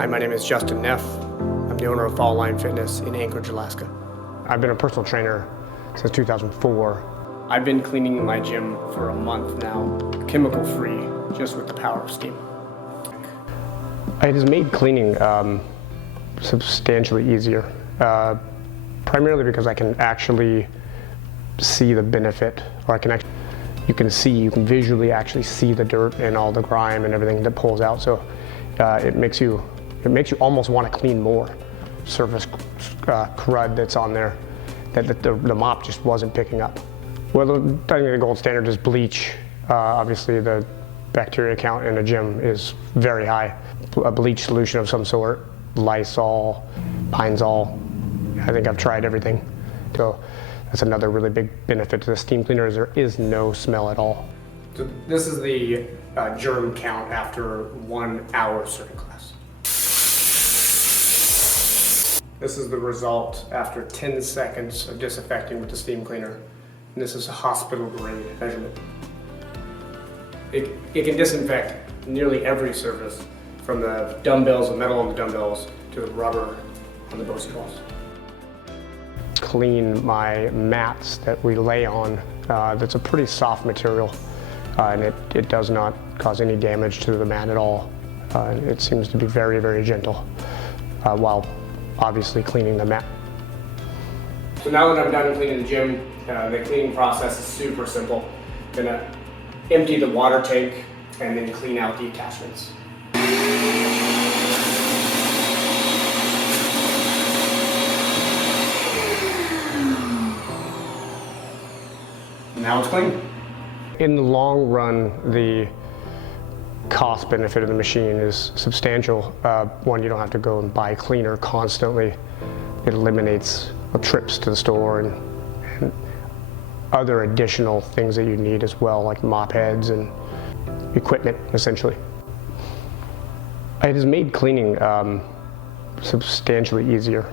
Hi, my name is Justin Neff. I'm the owner of Fall Line Fitness in Anchorage, Alaska. I've been a personal trainer since 2004. I've been cleaning my gym for a month now, chemical-free, just with the power of steam. It has made cleaning substantially easier, primarily because I can actually see the benefit, or you can visually actually see the dirt and all the grime and everything that pulls out. So it makes you almost want to clean more surface crud that's on there that the mop just wasn't picking up. Well, I think the gold standard is bleach. Obviously, the bacteria count in a gym is very high. A bleach solution of some sort, Lysol, Pine-Sol. I think I've tried everything. So that's another really big benefit to the steam cleaner, is there is no smell at all. So this is the germ count after 1 hour circuit class. This is the result after 10 seconds of disinfecting with the steam cleaner. And this is a hospital grade measurement. It can disinfect nearly every surface, from the dumbbells, the metal on the dumbbells, to the rubber on the BOSI balls. Clean my mats that we lay on. That's a pretty soft material, and it does not cause any damage to the mat at all. It seems to be very, very gentle, while obviously cleaning the mat. So now that I'm done cleaning the gym, the cleaning process is super simple. I'm gonna empty the water tank and then clean out the attachments. Now it's clean. In the long run, the cost benefit of the machine is substantial. One, you don't have to go and buy cleaner constantly. It eliminates trips to the store and other additional things that you need as well, like mop heads and equipment, essentially. It has made cleaning substantially easier.